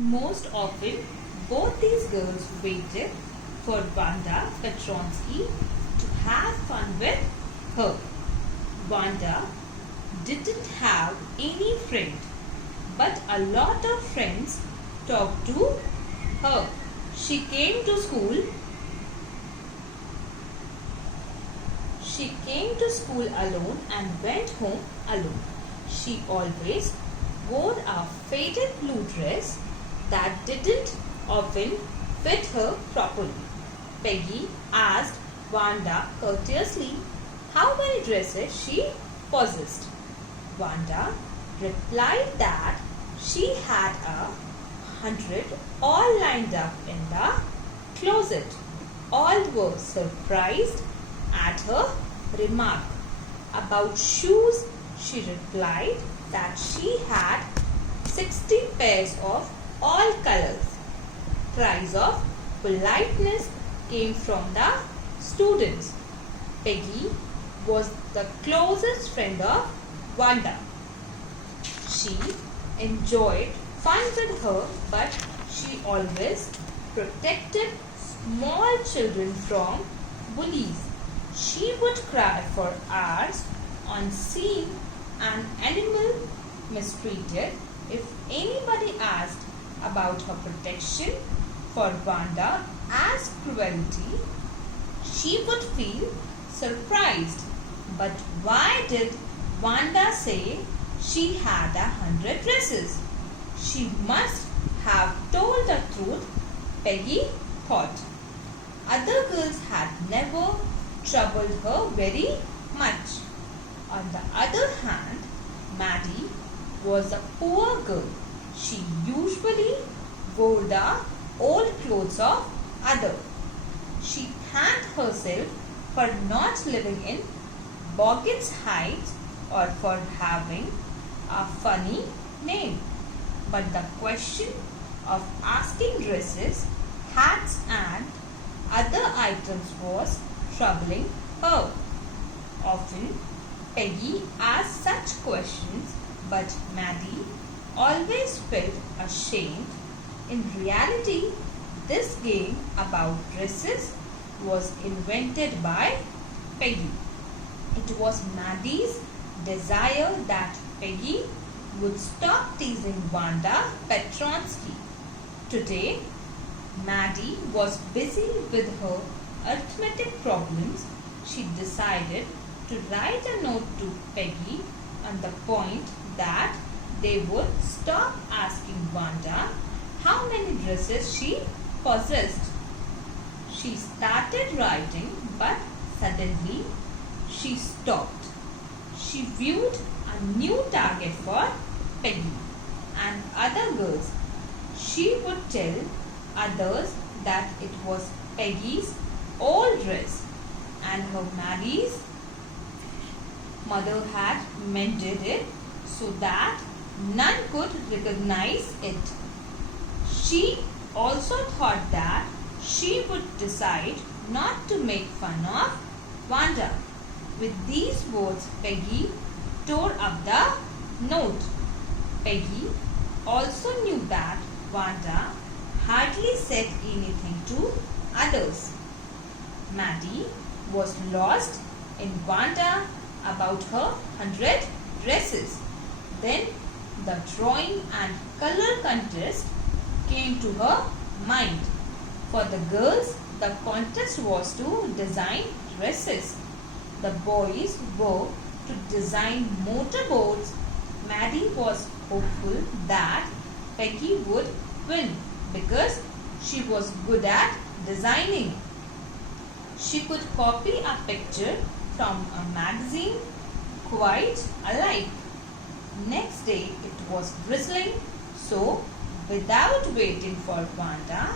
Most often, both these girls waited for Wanda Petronsky to have fun with her. Wanda didn't have any friend, but a lot of friends talked to her. She came to school. She came to school alone and went home alone. She always wore a faded blue dress that didn't often fit her properly. Peggy asked Wanda courteously how many dresses she possessed. Wanda replied that she had 100 all lined up in the closet. All were surprised at her remark. About shoes, she replied that she had 60 pairs of all colors. Cries of politeness came from the students. Peggy was the closest friend of Wanda. She enjoyed fun with her, but she always protected small children from bullies. She would cry for hours on seeing an animal mistreated. If anybody asked about her protection for Wanda as cruelty, she would feel surprised. But why did Wanda say she had 100 dresses? She must have told the truth, Peggy thought. Other girls had never troubled her very much. On the other hand, Maddie was a poor girl. She usually wore the old clothes of others. She thanked herself for not living in Boggins Heights or for having a funny name. But the question of asking dresses, hats and other items was troubling her. Often Peggy asked such questions, but Maddie always felt ashamed. In reality, this game about dresses was invented by Peggy. It was Maddie's desire that Peggy would stop teasing Wanda Petronsky. Today, Maddie was busy with her arithmetic problems. She decided to write a note to Peggy on the point that they would stop asking Wanda how many dresses she possessed. She started writing, but suddenly she stopped. She viewed a new target for Peggy and other girls. She would tell others that it was Peggy's old dress and her Maddie's mother had mended it so that none could recognize it. She also thought that she would decide not to make fun of Wanda. With these words, Peggy tore up the note. Peggy also knew that Wanda hardly said anything to others. Maddie was lost in Wanda about her 100 dresses. Then the drawing and color contest came to her mind. For the girls, the contest was to design dresses. The boys were to design motorboats. Maddie was hopeful that Peggy would win because she was good at designing. She could copy a picture from a magazine quite alike. Next day it was drizzling, so without waiting for Wanda,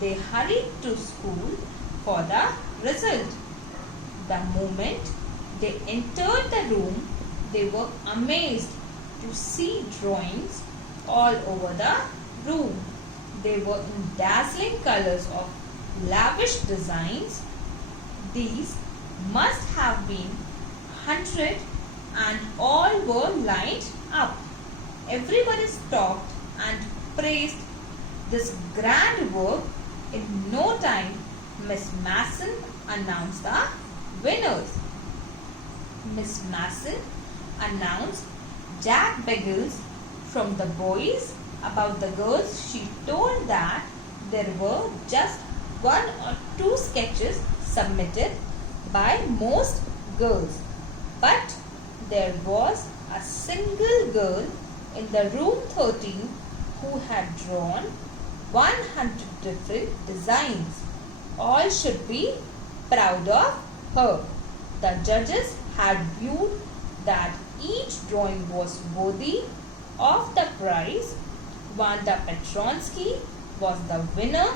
they hurried to school for the result. The moment they entered the room, they were amazed to see drawings all over the room. They were in dazzling colors of lavish designs. These must have been 100 and all were lined up. Everybody stopped and praised this grand work, in no time, Miss Masson announced the winners. Miss Masson announced Jack Biggles from the boys. About the girls, she told that there were just 1 or 2 sketches submitted by most girls, but there was a single girl in the room 13 who had drawn 100 different designs. All should be proud of her. The judges had viewed that each drawing was worthy of the prize. Wanda Petronsky was the winner.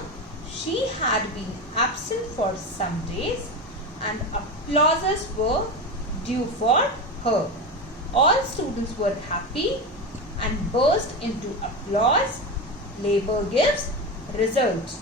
She had been absent for some days and applauses were due for her. All students were happy and burst into applause. Labor gives results.